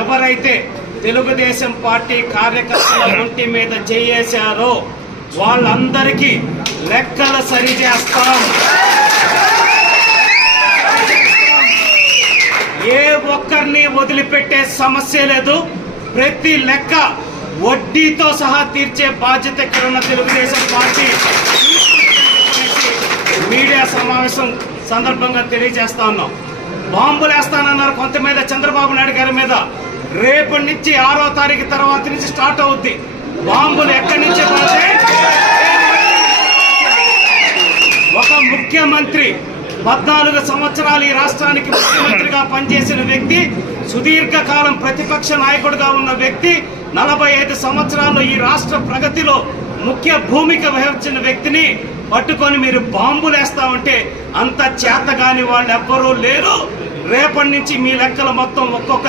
ఎవరైతే తెలుగుదేశం పార్టీ కార్యకర్తల ఒంటి మీద చేయేశారో వాళ్ళందరికీ లెక్కలు సరిచేస్తాం. ఏ ఒక్కరిని వదిలిపెట్టే సమస్య లేదు. ప్రతి లెక్క వడ్డీతో సహా తీర్చే బాధ్యత ఇక్కడ ఉన్న తెలుగుదేశం పార్టీ మీడియా సమావేశం సందర్భంగా తెలియజేస్తా ఉన్నాం. బాంబులు వేస్తానన్నారు కొంత మీద చంద్రబాబు నాయుడు గారి మీద. రేపటి నుంచి 6వ తారీఖు తర్వాత నుంచి స్టార్ట్ అవుద్ది. బాంబులు ఎక్కడి నుంచి పడితే ఒక ముఖ్యమంత్రి 14 సంవత్సరాలు ఈ రాష్ట్రానికి ముఖ్యమంత్రిగా పనిచేసిన వ్యక్తి, సుదీర్ఘకాలం ప్రతిపక్ష నాయకుడిగా ఉన్న వ్యక్తి, 45 సంవత్సరాల్లో ఈ రాష్ట్ర ప్రగతిలో ముఖ్య భూమిక వహించిన వ్యక్తిని పట్టుకొని మీరు బాంబులు వేస్తామంటే అంత చేతగాని వాళ్ళు ఎవ్వరూ లేరు. రేపటి నుంచి మీ లెక్కలు మొత్తం ఒక్కొక్క